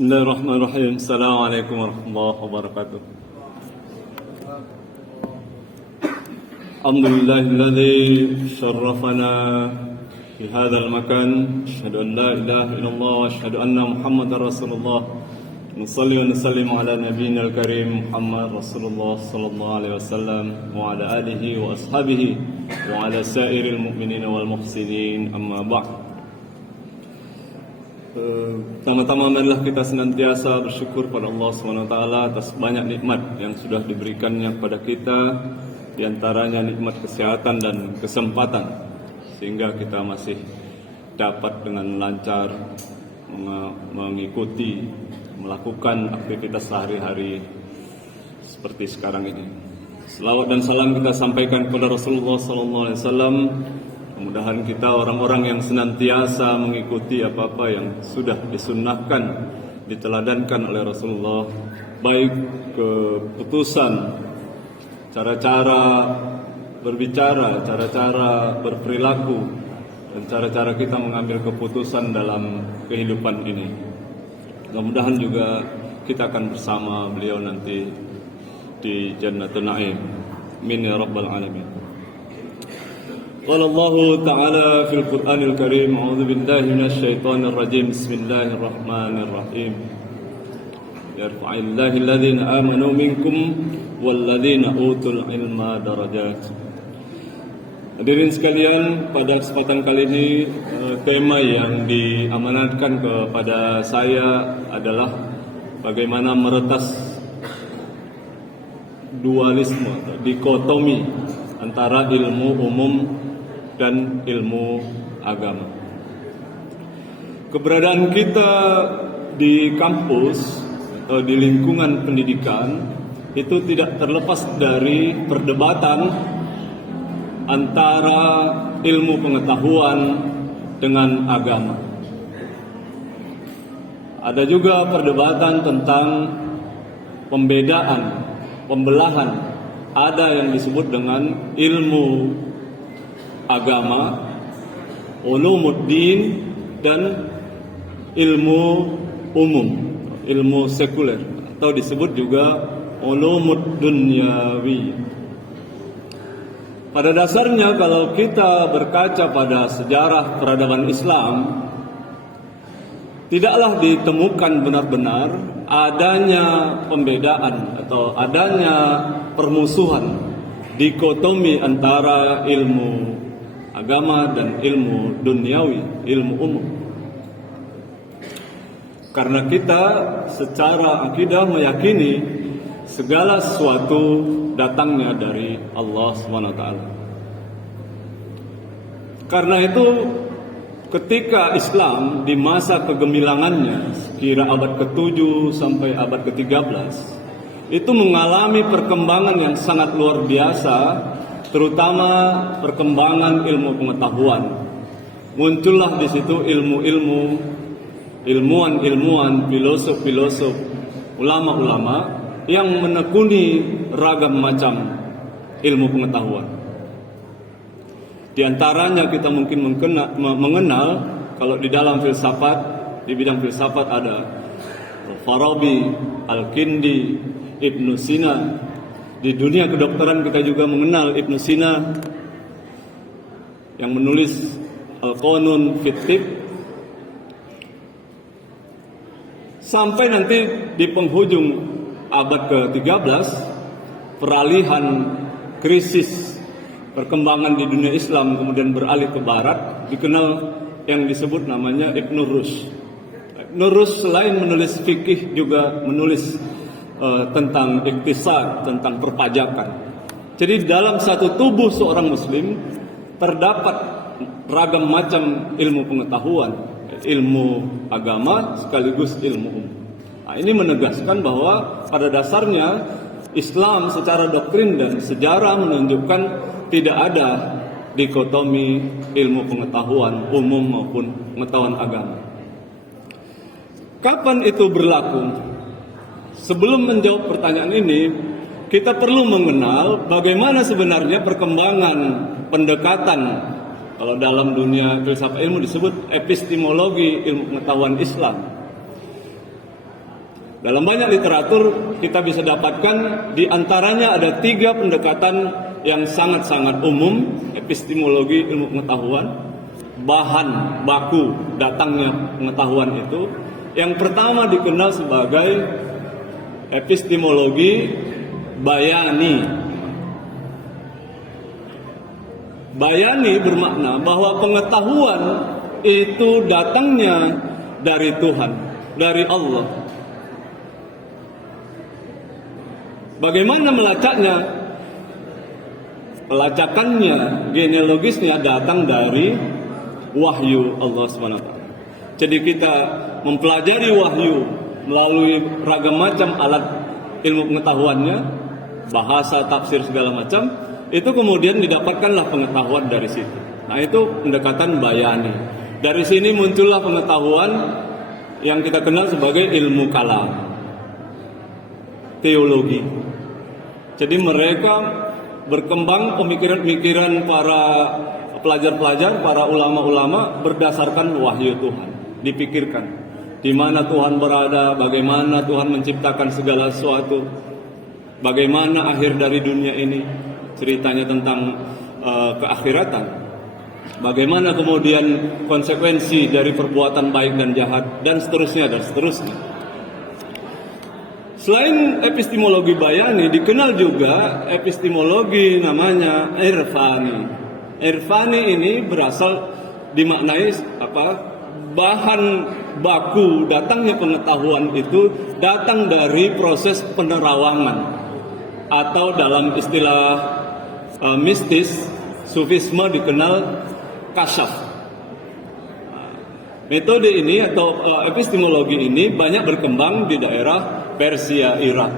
Bismillahirrahmanirrahim. Assalamualaikum warahmatullahi wabarakatuh. Alhamdulillahilladzi syarrafana fi hadzal makan. Asyhadu an la ilaha illallah wa asyhadu anna Muhammadar Rasulullah. Nusalli wa nusallim ala nabiyyil karim Muhammad Rasulullah sallallahu alaihi wasallam wa ala alihi wa ashabihi wa ala sairil mu'minin wal muhsinin. Amma ba'd. Pertama-tama marilah kita senantiasa bersyukur pada Allah SWT atas banyak nikmat yang sudah diberikannya kepada kita, di antaranya nikmat kesehatan dan kesempatan, sehingga kita masih dapat dengan lancar mengikuti, melakukan aktivitas sehari-hari seperti sekarang ini. Selawat dan salam kita sampaikan kepada Rasulullah SAW. Mudah-mudahan kita orang-orang yang senantiasa mengikuti apa-apa yang sudah disunnahkan, diteladankan oleh Rasulullah, baik keputusan, cara-cara berbicara, cara-cara berperilaku, dan cara-cara kita mengambil keputusan dalam kehidupan ini. Mudah-mudahan juga kita akan bersama beliau nanti di Jannatul Na'im. Amin ya rabbal alamin. قال الله تعالى في القرآن الكريم أعوذ بالله من الشيطان الرجيم بسم الله الرحمن الرحيم يرفع الله الذين آمنوا منكم والذين أوتوا العلم درجات. Hadirin sekalian, pada kesempatan kali ini tema yang diamanatkan kepada saya adalah bagaimana meretas dualisme, dikotomi antara ilmu umum dan ilmu agama. Keberadaan kita di kampus atau di lingkungan pendidikan itu tidak terlepas dari perdebatan antara ilmu pengetahuan dengan agama. Ada juga perdebatan tentang pembedaan, pembelahan. Ada yang disebut dengan ilmu agama, ulumuddin, dan ilmu umum, ilmu sekuler, atau disebut juga ulumud dunyawi. Pada dasarnya kalau kita berkaca pada sejarah peradaban Islam, tidaklah ditemukan benar-benar adanya pembedaan atau adanya permusuhan, dikotomi antara ilmu agama dan ilmu duniawi, ilmu umum. Karena kita secara akidah meyakini segala sesuatu datangnya dari Allah SWT. Karena itu ketika Islam di masa kegemilangannya sekira abad ke-7 sampai abad ke-13 itu mengalami perkembangan yang sangat luar biasa, terutama perkembangan ilmu pengetahuan. Muncullah di situ ilmu-ilmu, ilmuwan-ilmuwan, filosof-filosof, ulama-ulama yang menekuni ragam macam ilmu pengetahuan. Di antaranya kita mungkin mengenal kalau di dalam filsafat, di bidang filsafat ada Farabi, Al-Kindi, Ibnu Sina. Di dunia kedokteran kita juga mengenal Ibnu Sina yang menulis Al-Qanun fit Tibb. Sampai nanti di penghujung abad ke-13, peralihan krisis perkembangan di dunia Islam kemudian beralih ke barat, dikenal yang disebut namanya Ibnu Rushd. Ibnu Rushd selain menulis fikih juga menulis tentang iktisad, tentang perpajakan. Jadi dalam satu tubuh seorang muslim terdapat ragam macam ilmu pengetahuan, ilmu agama sekaligus ilmu umum. Nah, ini menegaskan bahwa pada dasarnya Islam secara doktrin dan sejarah menunjukkan tidak ada dikotomi ilmu pengetahuan umum maupun pengetahuan agama. Kapan itu berlaku? Sebelum menjawab pertanyaan ini, kita perlu mengenal bagaimana sebenarnya perkembangan pendekatan. Kalau dalam dunia filsafat ilmu disebut epistemologi ilmu pengetahuan Islam. Dalam banyak literatur kita bisa dapatkan di antaranya ada 3 pendekatan yang sangat-sangat umum epistemologi ilmu pengetahuan, bahan baku datangnya pengetahuan itu. Yang pertama dikenal sebagai epistemologi bayani. Bayani bermakna bahwa pengetahuan itu datangnya dari Tuhan, dari Allah. Bagaimana melacaknya? Pelacakannya, genealogisnya datang dari wahyu Allah SWT. Jadi kita mempelajari wahyu melalui ragam macam alat ilmu pengetahuannya, bahasa, tafsir, segala macam, itu kemudian didapatkanlah pengetahuan dari situ. Nah, itu pendekatan bayani. Dari sini muncullah pengetahuan yang kita kenal sebagai ilmu kalam, teologi. Jadi mereka berkembang pemikiran-pemikiran para pelajar-pelajar, para ulama-ulama berdasarkan wahyu Tuhan. Dipikirkan di mana Tuhan berada, bagaimana Tuhan menciptakan segala sesuatu, bagaimana akhir dari dunia ini, ceritanya tentang keakhiratan, bagaimana kemudian konsekuensi dari perbuatan baik dan jahat, dan seterusnya dan seterusnya. Selain epistemologi bayani, dikenal juga epistemologi namanya irfani. Irfani ini berasal dimaknai bahan baku datangnya pengetahuan itu datang dari proses penerawangan, atau dalam istilah mistis sufisme dikenal kasyaf. Metode ini atau epistemologi ini banyak berkembang di daerah Persia, Irak.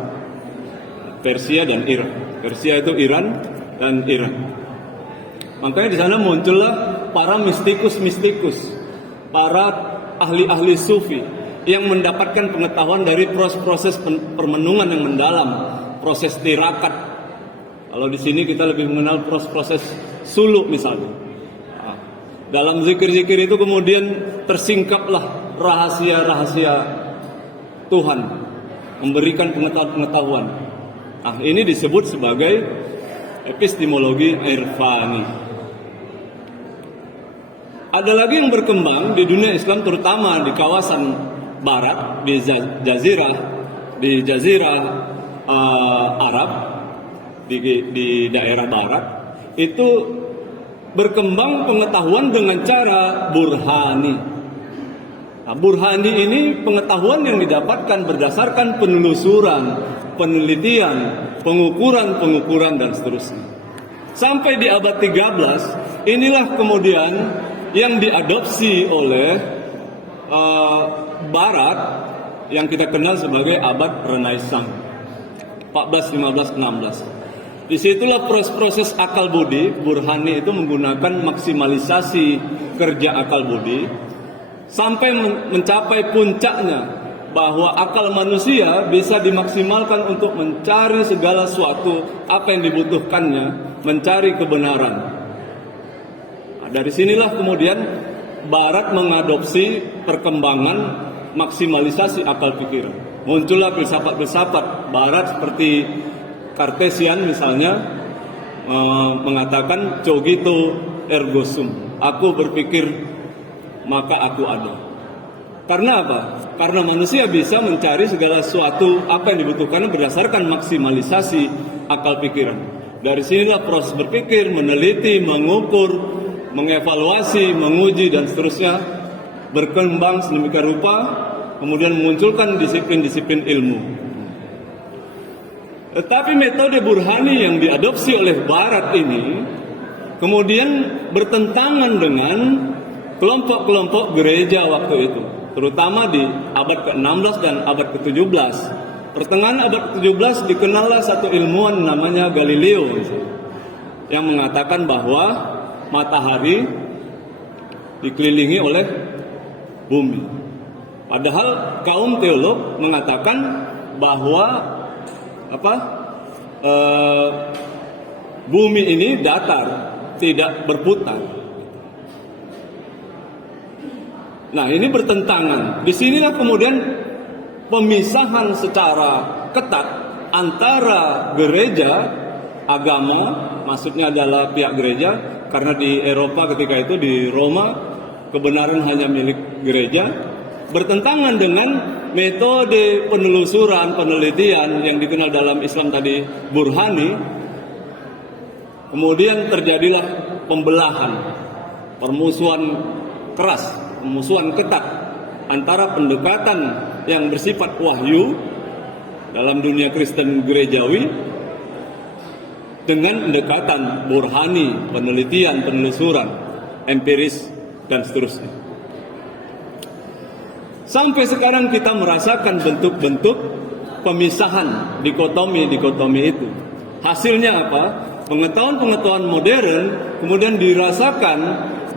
Persia dan Irak. Persia itu Iran dan Irak. Makanya di sana muncullah para mistikus-mistikus, para ahli-ahli sufi yang mendapatkan pengetahuan dari proses permenungan yang mendalam, proses tirakat. Kalau di sini kita lebih mengenal proses suluk misalnya. Dalam zikir-zikir itu kemudian tersingkaplah rahasia-rahasia Tuhan, memberikan pengetahuan-pengetahuan. Nah, ini disebut sebagai epistemologi irfani. Ada lagi yang berkembang di dunia Islam, terutama di kawasan barat, di jazirah Arab, di daerah barat, itu berkembang pengetahuan dengan cara burhani. Nah, burhani ini pengetahuan yang didapatkan berdasarkan penelusuran, penelitian, pengukuran dan seterusnya. Sampai di abad 13, inilah kemudian yang diadopsi oleh Barat yang kita kenal sebagai abad Renaissance, 14, 15, 16. Disitulah proses akal budi, burhani itu menggunakan maksimalisasi kerja akal budi sampai mencapai puncaknya, bahwa akal manusia bisa dimaksimalkan untuk mencari segala sesuatu apa yang dibutuhkannya, mencari kebenaran. Nah, dari sinilah kemudian Barat mengadopsi perkembangan maksimalisasi akal pikiran. Muncullah filsafat-filsafat Barat seperti Cartesian misalnya, mengatakan cogito ergo sum, aku berpikir maka aku ada. Karena apa? Karena manusia bisa mencari segala sesuatu apa yang dibutuhkan berdasarkan maksimalisasi akal pikiran. Dari sinilah proses berpikir, meneliti, mengukur, mengevaluasi, menguji dan seterusnya berkembang sedemikian rupa, kemudian memunculkan disiplin-disiplin ilmu. Tetapi metode burhani yang diadopsi oleh Barat ini kemudian bertentangan dengan kelompok-kelompok gereja waktu itu, terutama di abad ke-16 dan abad ke-17. Pertengahan abad ke-17 dikenallah satu ilmuwan namanya Galileo yang mengatakan bahwa matahari dikelilingi oleh bumi. Padahal kaum teolog mengatakan bahwa bumi ini datar, tidak berputar. Nah, ini bertentangan. Disinilah kemudian pemisahan secara ketat antara gereja, agama, maksudnya adalah pihak gereja, karena di Eropa ketika itu di Roma kebenaran hanya milik gereja, bertentangan dengan metode penelusuran, penelitian yang dikenal dalam Islam tadi burhani. Kemudian terjadilah pembelahan, permusuhan keras, permusuhan ketat antara pendekatan yang bersifat wahyu dalam dunia Kristen gerejawi dengan pendekatan burhani, penelitian, penelusuran, empiris, dan seterusnya. Sampai sekarang kita merasakan bentuk-bentuk pemisahan, dikotomi itu. Hasilnya apa? Pengetahuan-pengetahuan modern kemudian dirasakan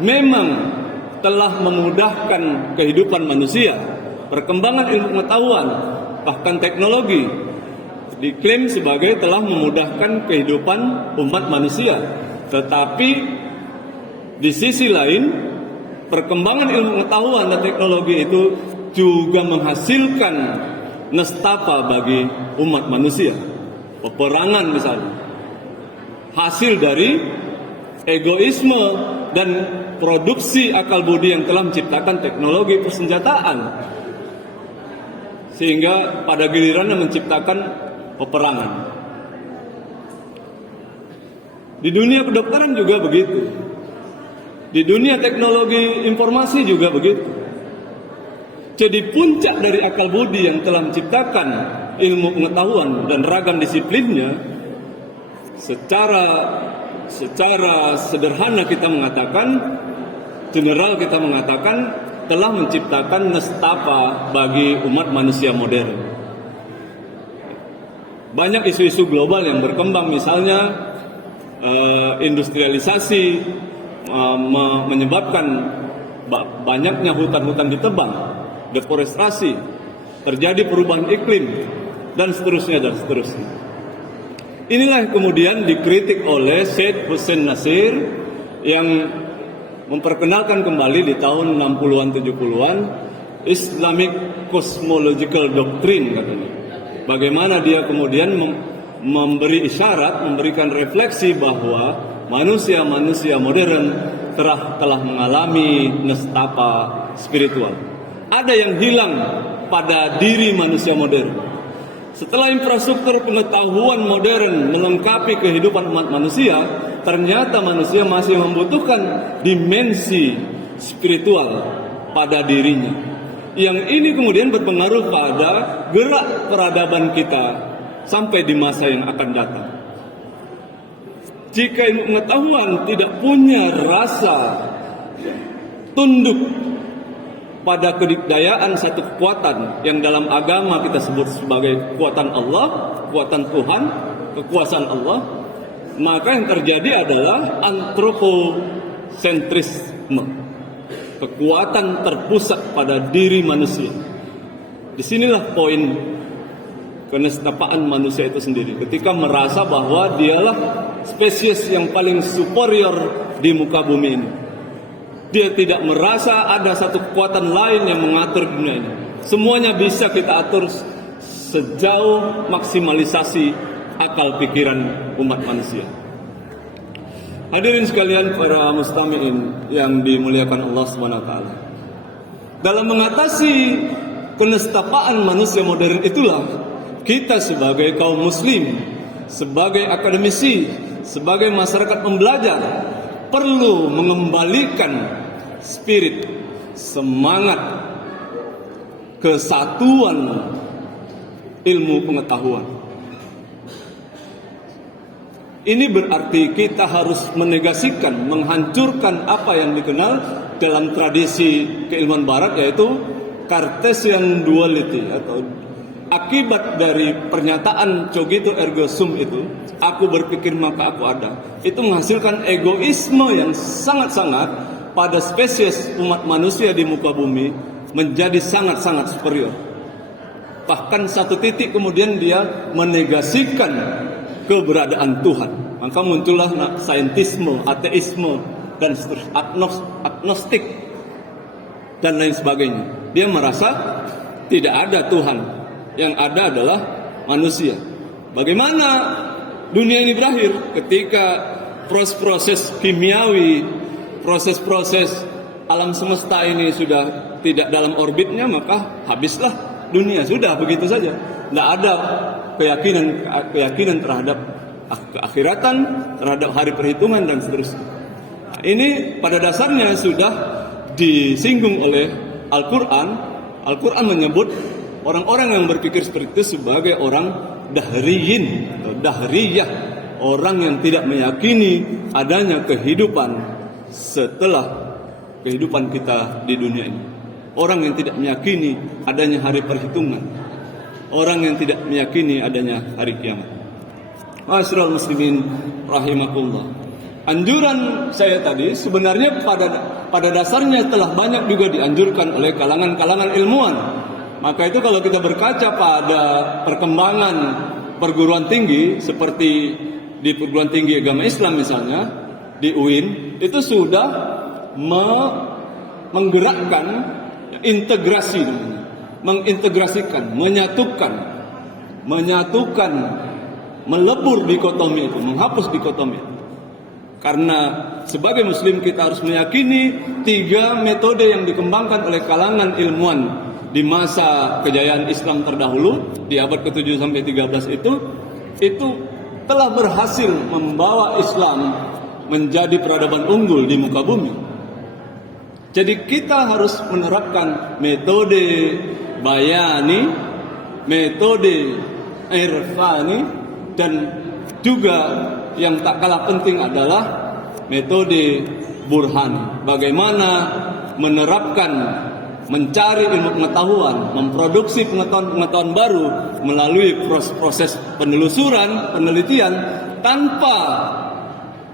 memang telah memudahkan kehidupan manusia. Perkembangan ilmu pengetahuan, bahkan teknologi, diklaim sebagai telah memudahkan kehidupan umat manusia. Tetapi di sisi lain, perkembangan ilmu pengetahuan dan teknologi itu juga menghasilkan nestapa bagi umat manusia. Peperangan misalnya, hasil dari egoisme dan produksi akal budi yang telah menciptakan teknologi persenjataan, sehingga pada gilirannya menciptakan peperangan. Di dunia kedokteran juga begitu. Di dunia teknologi informasi juga begitu. Jadi puncak dari akal budi yang telah menciptakan ilmu pengetahuan dan ragam disiplinnya, secara sederhana kita mengatakan, general kita mengatakan, telah menciptakan nestapa bagi umat manusia modern. Banyak isu-isu global yang berkembang, misalnya industrialisasi menyebabkan banyaknya hutan-hutan ditebang, deforestasi, terjadi perubahan iklim, dan seterusnya. Inilah yang kemudian dikritik oleh Syed Hussein Nasir yang memperkenalkan kembali di tahun 60-an 70-an Islamic Cosmological Doctrine katanya. Bagaimana dia kemudian memberi isyarat, memberikan refleksi bahwa manusia-manusia modern telah mengalami nestapa spiritual. Ada yang hilang pada diri manusia modern. Setelah infrastruktur pengetahuan modern melengkapi kehidupan umat manusia, ternyata manusia masih membutuhkan dimensi spiritual pada dirinya. Yang ini kemudian berpengaruh pada gerak peradaban kita sampai di masa yang akan datang. Jika ilmu pengetahuan tidak punya rasa tunduk pada kedikdayaan satu kekuatan yang dalam agama kita sebut sebagai kekuatan Allah, kekuatan Tuhan, kekuasaan Allah, maka yang terjadi adalah antroposentrisme, kekuatan terpusat pada diri manusia. Disinilah poin kenestapaan manusia itu sendiri, ketika merasa bahwa dialah spesies yang paling superior di muka bumi ini. Dia tidak merasa ada satu kekuatan lain yang mengatur dunia ini. Semuanya bisa kita atur sejauh maksimalisasi akal pikiran umat manusia. Hadirin sekalian para mustami'in yang dimuliakan Allah SWT. Dalam mengatasi kenestapaan manusia modern itulah kita sebagai kaum muslim, sebagai akademisi, sebagai masyarakat pembelajar perlu mengembalikan spirit, semangat, kesatuan ilmu pengetahuan. Ini berarti kita harus menegasikan, menghancurkan apa yang dikenal dalam tradisi keilmuan barat, yaitu Cartesian duality, atau akibat dari pernyataan cogito ergo sum itu, aku berpikir maka aku ada, itu menghasilkan egoisme yang sangat-sangat pada spesies umat manusia di muka bumi menjadi sangat-sangat superior. Bahkan satu titik kemudian dia menegasikan keberadaan Tuhan. Maka muncullah saintisme, ateisme, dan agnostik dan lain sebagainya. Dia merasa tidak ada Tuhan, Yang ada adalah manusia. Bagaimana dunia ini berakhir? Ketika proses-proses kimiawi, proses-proses alam semesta ini sudah tidak dalam orbitnya, maka habislah dunia. Sudah begitu saja. Tidak ada keyakinan terhadap keakhiratan, terhadap hari perhitungan dan seterusnya. Nah, ini pada dasarnya sudah disinggung oleh Al-Quran. Al-Quran menyebut orang-orang yang berpikir seperti itu sebagai orang dahriyin atau dahriyah, orang yang tidak meyakini adanya kehidupan setelah kehidupan kita di dunia ini. Orang yang tidak meyakini adanya hari perhitungan, orang yang tidak meyakini adanya hari kiamat. Ma'asyiral muslimin rahimakumullah. Anjuran saya tadi sebenarnya pada dasarnya telah banyak juga dianjurkan oleh kalangan-kalangan ilmuwan. Maka itu kalau kita berkaca pada perkembangan perguruan tinggi seperti di perguruan tinggi agama Islam misalnya di UIN, itu sudah menggerakkan integrasi, mengintegrasikan, menyatukan, melebur dikotomi itu, menghapus dikotomi. Karena sebagai muslim kita harus meyakini 3 metode yang dikembangkan oleh kalangan ilmuwan di masa kejayaan Islam terdahulu di abad ke-7 sampai 13 itu telah berhasil membawa Islam menjadi peradaban unggul di muka bumi. Jadi kita harus menerapkan metode bayani, metode irfani, dan juga yang tak kalah penting adalah metode burhani. Bagaimana menerapkan, mencari ilmu pengetahuan, memproduksi pengetahuan baru melalui proses penelusuran, penelitian, tanpa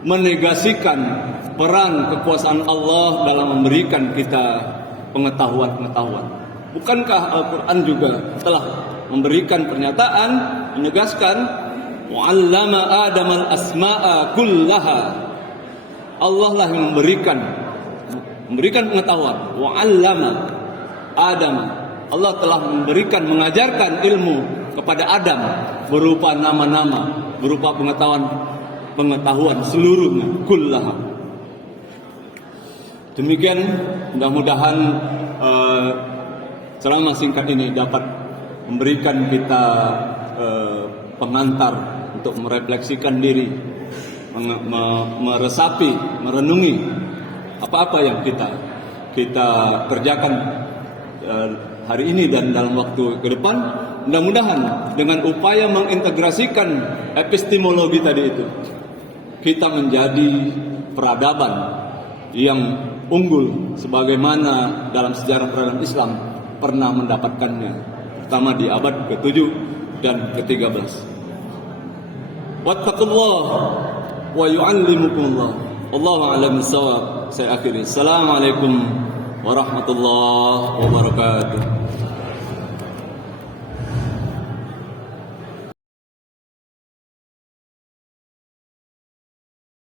menegasikan peran kekuasaan Allah dalam memberikan kita pengetahuan-pengetahuan. Bukankah Al-Quran juga telah memberikan pernyataan, menegaskan wa'allama Adamal asma'a kullaha. Allah lah yang memberikan pengetahuan. Wa'allama Adam. Allah telah memberikan, mengajarkan ilmu kepada Adam berupa nama-nama, berupa pengetahuan seluruhnya, kullaha. Demikian, mudah-mudahan ceramah singkat ini dapat memberikan kita pengantar untuk merefleksikan diri, meresapi, merenungi apa-apa yang kita kerjakan hari ini dan dalam waktu ke depan. Mudah-mudahan dengan upaya mengintegrasikan epistemologi tadi itu, kita menjadi peradaban yang unggul sebagaimana dalam sejarah peradaban Islam pernah mendapatkannya, pertama di abad ke-7 dan ke-13. Wattaqullah wa yu'allimukumullah. Allahu a'lam bissawab. Saya akhiri. Assalamualaikum warahmatullahi wabarakatuh.